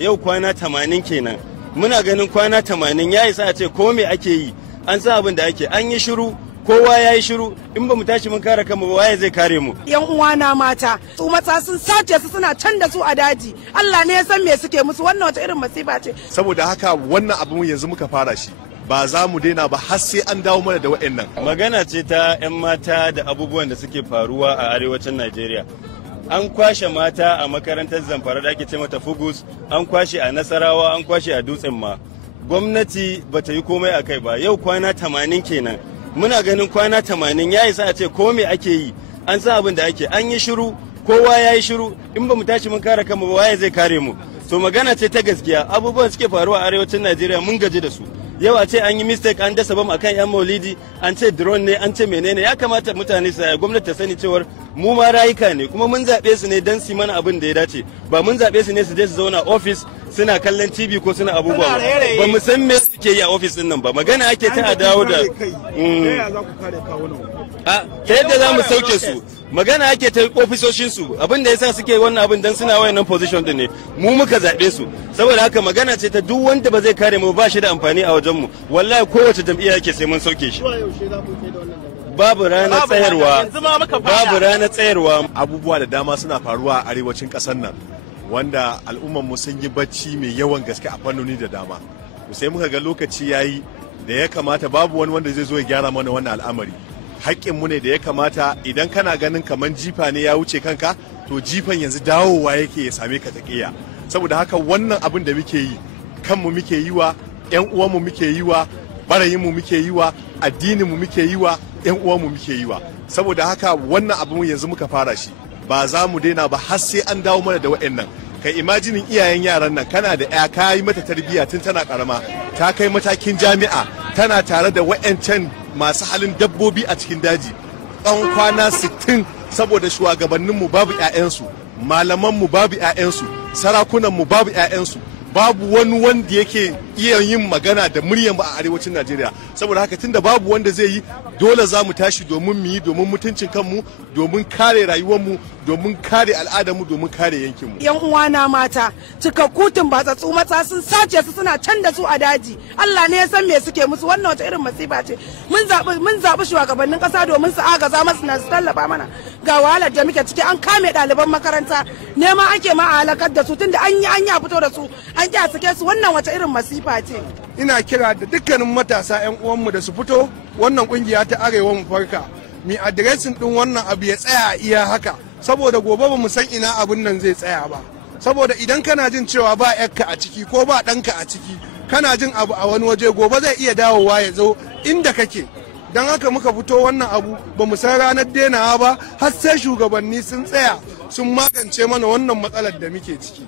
Yau kwana 80 kenan. Muna ganin kwana 80 ya isa a ce ko me ake yi, an san abin da ake, an yi shiru, kowa ya yi shiru, in ba mu tashi mun kare kanmu ba waye zai kare mu. Yan uwana mata, su mata sun sace su suna can da su a daji. Allah ne ya san me suke musu, wannan wata irin masifa ce. Saboda haka wannan abin yanzu muka fara shi. Ba za mu daina ba har sai an dawo mana da wa'annan. Magana ce ta 'yan mata da abubuwan da suke faruwa a arewacin Najeriya. An kwashe mata a makarantar Zamfara da ake ce mata Fugus, an kwashe a Nasarawa, an kwashe a Dutsen ma. Gwamnati ba ta yi komai a kai ba, yau kwana 80 kenan. Muna ganin kwana 80 ya isa a ce ko me ake yi, an san abin da ake, an yi shiru, kowa ya yi shiru, in ba mu tashi mun kare kanmu ba waye zai kare mu. So magana ce ta gaskiya, abubuwan suke faruwa a arewacin Najeriya mun gaji da su. Yau a ce an yi mistake an dasa bam akan yan maulidi, an ce drone ne, an ce menene, ya kamata mutane su gwamnati ta sani cewar mu ma rayuka ne, kuma mun zaɓe su ne don su mana abin da ya dace, ba mun zaɓe su ne su je su zauna office suna kallon TV ko suna abubuwa ba mu san me suke yi a office din nan ba. Magana ake ta dawo da ta yadda za mu sauke su, magana ake ta ofisoshin su, abin da yasa suke wannan abin dan suna wayannan position din ne, mu muka zaɓe su, saboda haka magana ce ta duk wanda ba zai kare mu ba shi da amfani a wajen mu. Wallahi kowace jam'iyya yake sai mun sauke shi. Babu ranar tsayarwa, babu ranar tsayarwa. Abubuwa da dama suna faruwa a arewacin ƙasar nan wanda al'ummar mu sun yi bacci mai yawan gaske a fannoni da dama. Sai muka ga lokaci yayi da ya kamata, babu wani wanda zai zo ya gyara mana wannan al'amari. Haƙƙinmu ne da ya kamata, idan kana ganin kaman jifa ne ya wuce kanka, to jifan yanzu dawowa yake ya same ka taƙiya. Saboda haka wannan abin da muke yi, kanmu muke yi wa, 'yan uwanmu muke yi wa, barayinmu muke yi wa, addininmu muke yi wa, 'yan uwanmu muke yi wa. Saboda haka wannan abin yanzu muka fara shi, ba za mu daina ba har sai an dawo mana da wa'annan. Kai imajinin iyayen yaran nan, kana da 'ya ka yi mata tarbiyya tun tana karama, ta kai matakin jami'a, tana tare da wa'ancan masu halin dabbobi a cikin daji tsawon kwana 60 saboda shugabanninmu babu 'ya'yansu, malamanmu babu 'ya'yansu, sarakunanmu babu 'ya'yansu, babu wani wanda yake iya yin magana da muryar a arewacin Najeriya. Saboda haka tunda babu wanda zai yi, dole za mu tashi domin mu yi, domin mutuncin kanmu, domin kare rayuwarmu, domin kare al'adarmu, domin kare yankinmu. Yan uwana mata, cikakkutun batsatsu mata sun sace su suna can da su a daji. Allah ne ya san me suke musu, wannan wata irin masifa ce. Mun zaɓi shugabannin ƙasa domin su agaza masu na su tallafa mana. Ga wahalar da muke ciki, an kame ɗaliban makaranta, nema ake ma a halakar da su, tunda an yi a fito da su, an ƙi a sake su, wannan wata irin masifa ce. Ina kira da dukkanin matasa 'yan uwanmu da su fito wannan kungiya ta Arewa mu farka, mi adiresin din wannan abu ya tsaya iya haka, saboda gobe ba mu san ina abun nan zai tsaya ba. Saboda idan kana jin cewa ba yakka a ciki ko ba ɗanka a ciki, kana jin abu a wani waje, gobe zai iya dawowa ya zo inda kake. Don haka muka fito wannan abu, ba mu san ranar denawa ba har sai shugabanni sun tsaya sun magance mana wannan matsalar da muke ciki.